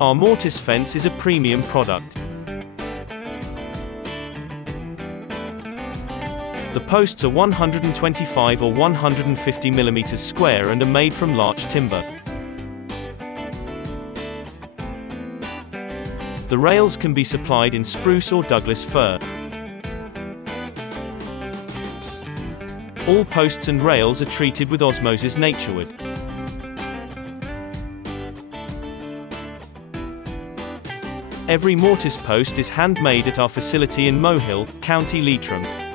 Our mortise fence is a premium product. The posts are 125 or 150 mm square and are made from larch timber. The rails can be supplied in spruce or Douglas fir. All posts and rails are treated with osmosis naturewood. Every mortise post is handmade at our facility in Mohill, County Leitrim.